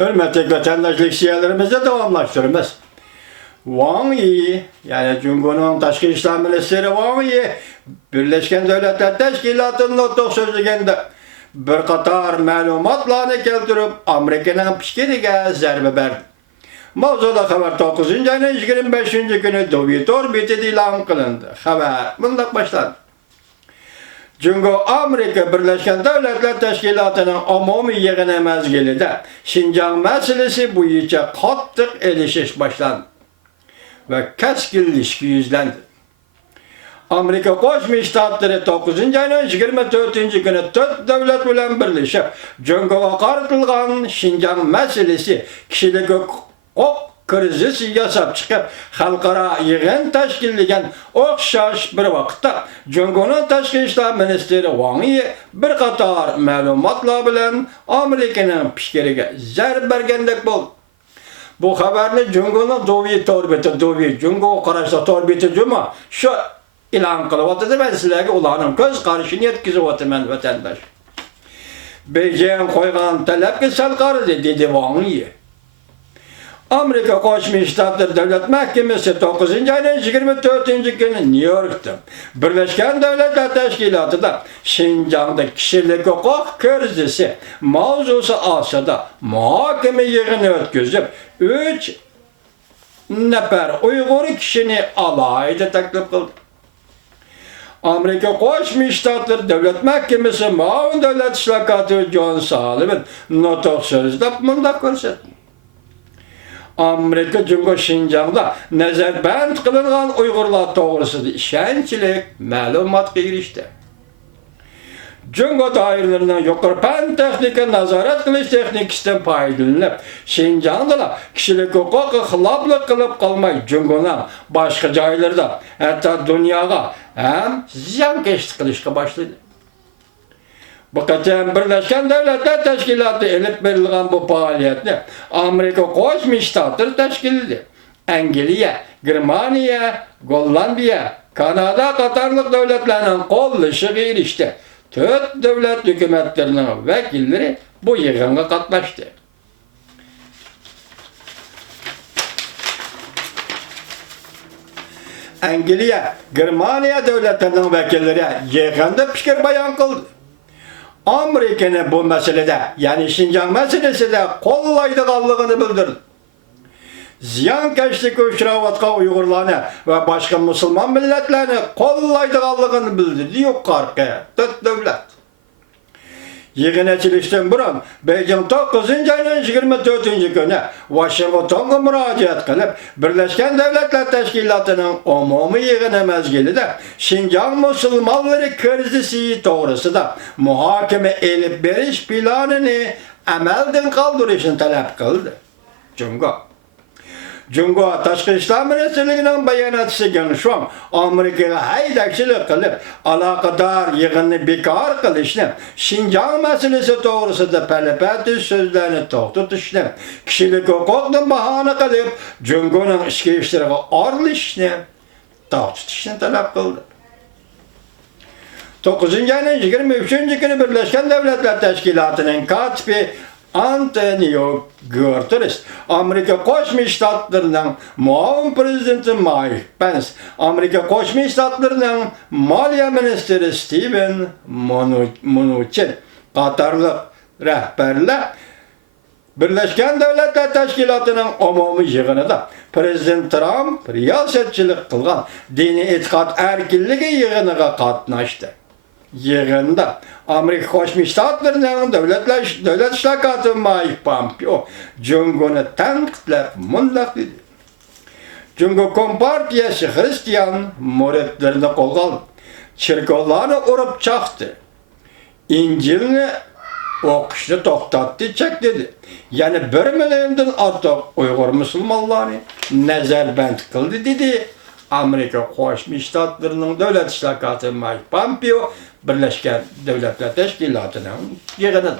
Hürmetli vatandaşlık siyalarımızı devamlaştırırız. Wang Yi, yani Cumhur'un Tashqi ishlar ministri Wang Yi, Birleşken Devletler Teşkilatı'nın nutq so'zliganda bir qator ma'lumotlarni keltirib, Amerikaning fikriga zarba berdi. Mavzuda xabar 9 ayning 25-kuni Twitter betida e'lon qilindi. Xabar bunday boshlandi. Cumhur Amerika Birleşken Devletler Teşkilatı'nın umumiy yig'ini mezgilida Şinjan meselesi bo'yicha qattiq elishish boshlandi ve keskinleşki yüzlendi. Amerika Qo'shma Shtatlari 9 ayning 24-kuni 4 davlat bilan birlashib, Cumhurga qaratilgan Şinjan meselesi kishilik huquq krizisi yasab chiqib, xalqaro yig'in tashkillagan o'xshash bir vaqtda Cumhurning Tashqi ishlar ministri Wang Yi bir qator ma'lumotlar bilan Amerikaning fikriga zarba bergandek bo'ldi. Bu xabarni Cumhurning Dovi Cumhurga qarashli torbeti Juma shu e'lon qilyapti. Men sizlarga ularning ko'z qarashini yetkazib o'taman vatandosh. Beijing qo'ygan talabga sal qaradi, dedi Wang Yi. Amerika Qo'shma Shtatlar Davlat Mahkamasi 9 ayning 24-kuni New Yorkda Birleşken Devletler Teşkilatı'da Şinjan'da kishilik huquq krizisi mavzusi ostida muhokama yig'ini o'tkazib, 3 nafar Uyg'ur kishini alohida taklif qildi. Amerika Qo'shma Shtatlar Davlat Mahkamasi Muavin davlat ishlar katibi John Sullivan nutq so'zida bunday ko'rsatdi. Amerika Cumhur Şinjan'da nazarband qilingan Uyg'urlar to'g'risida ishonchli ma'lumotga erishdi. Cumhur doiralarining yuqori fan texnika nazorat qilish texnikasidan foydalanib, Şinjan'da kishilik huquqqa xiloflik qilib qolmay, Cumhurning boshqa joylarda, hatto dunyoga ham ziyonkashlik qilishga boshladi. Bu qatam Birleşken Devletler Teşkilatı elib berilgan bu faaliyetni Amerika Qo'shma Shtatlar tashkilladi. Angliya, Germaniya, Gollandiya, Kanada qatorliq davlatlarning qo'llashiga erishdi. 4 davlat hukumatlarining vakillari bu yig'inga qatnashdi. Angliya, Germaniya davlatlarining vakillari yig'inda fikr bayon qildi. Amerika'nın bu meselede, yani Şinjan meselesinde qo'llaydiganligini bildirdi. Ziyonkashlikka uchrayotgan Uyg'urlarni ve başka Müslüman milletlerini qo'llaydiganligini bildirdi yuqorqi 4 davlat. Yig'in ochilishdan burun Beijing 9 ayning 24-kuni Washingtonga murojaat qilib, Birleşken Devletler Teşkilatı'nın umumiy yig'ini mezgilida Şinjan musulmonlari krizisi to'g'risida muhokama elib berish planini amaldan qoldirishni talab qildi. Cumhur Tashqi ishlar ministrligining bayonotchisi Genshon Amerikaga haydakchilik qilib, aloqador yig'inni bekor qilishni, Şinjan masalasi to'g'risida palapati so'zlarni to'xtatishni, kishilik huquqni bahona qilib, Cumhurning ichki ishlariga aralashishni to'xtatishni talab qildi. 9 ayning 23-kuni Birleşken Devletler Teşkilatı'nın katibi Antonio Guterres, Amerika Qo'shma Shtatlarining muavin prezidenti Mike Pence, Amerika Qo'shma Shtatlarining moliya ministri Steven Mnuchin qatorliq rahbarlar Birleşken Devletler Teşkilatı'nın umumiy yig'inida Prezident Trump riyosatchilik qilgan diniy e'tiqod erkinligi yig'iniga qatnashdi. Yig'inda Amerika Qo'shma Shtatlarining davlat ishlar katibi Mike Pompeo Cumhurni tanqidlab bunday dedi. Cumhur Kompartiyasi Hristiyan muridlarini qo'lga oldi, cherkovlarni urib chaqdi, Injilni o'qishni to'xtatdi, chekladi. Yana 1 milliondan ortiq Uyg'ur musulmonlarni nazarband qildi, dedi Amerika Qo'shma Shtatlarining davlat ishlar katibi Mike Pompeo Birleşken Devletler Teşkilatı'nın yig'inida.